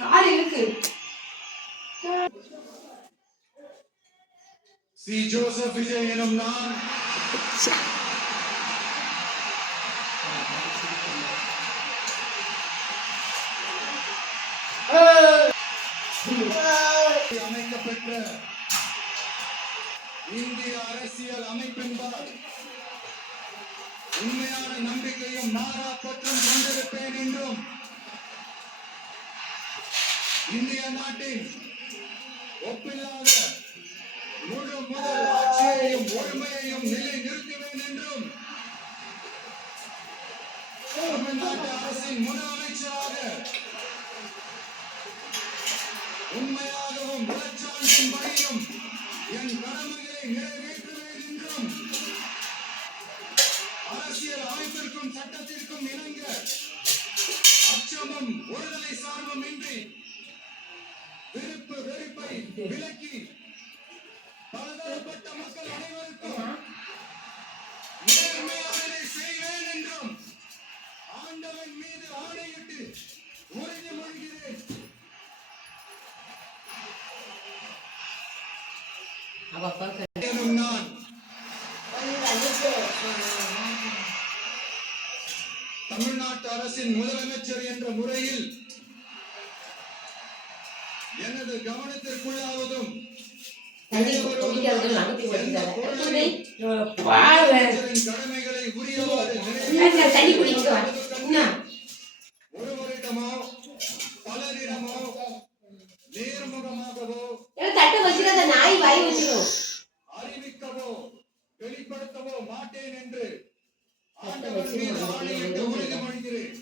கால் இருக்கு. C Joseph Vijay எனும் நான் அமைக்கப்பெற்ற இந்திய அரசியல் அமைப்பென்பால் உண்மையான நம்பிக்கையும் மாறா பற்றும் கொண்டிருப்பேன் என்றும் இந்திய நாட்டின் ஒப்பில்லாத முழு முதல் ஆட்சியையும் ஒருமையையும் நிலை நிறுத்துவேன் என்றும் தமிழ்நாட்டு அரசின் முதலமைச்சராக உண்மையாகவும் விளச்சான்றின் படியும் என் கடமைகளை நிறைவேற்றுவேன் என்றும் அரசியல் அமைப்பிற்கும் சட்டத்திற்கும் இணங்க அச்சமும் ஒருதலை சார்பும் இன்றி விருப்பு வெறுப்பை விலக்கி பலதரப்பட்ட மக்கள் அனைவருக்கும் நேர்மையானதை செய்வேன் என்றும் ஆண்டவன் மீது ஆணையிட்டு உறுதிமொழிகிறேன். நான் தமிழ்நாட்டு அரசின் முதலமைச்சர் என்ற முறையில் எனது கவனத்திற்குள்ளாவதும் கடமைகளை உரியவாறு ஒருவரிடமோ பலரிடமோ நேர்முகமாகவோ அறிவிக்கவோ வெளிப்படுத்தவோ மாட்டேன் என்று ஆண்டவன் மீது ஆணையிட்டு உறுதிமொழிகிறேன்.